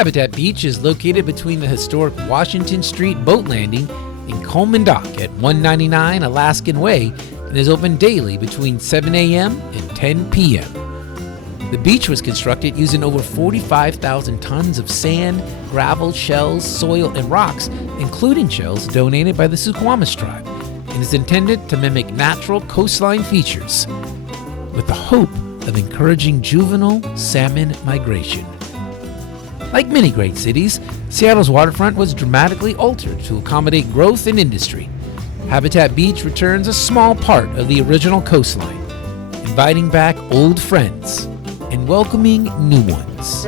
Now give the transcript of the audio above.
Habitat Beach is located between the historic Washington Street boat landing and Colman Dock at 199 Alaskan Way and is open daily between 7 a.m. and 10 p.m. The beach was constructed using over 45,000 tons of sand, gravel, shells, soil, and rocks, including shells donated by the Suquamish tribe, and is intended to mimic natural coastline features with the hope of encouraging juvenile salmon migration. Like many great cities, Seattle's waterfront was dramatically altered to accommodate growth in industry. Habitat Beach returns a small part of the original coastline, inviting back old friends and welcoming new ones.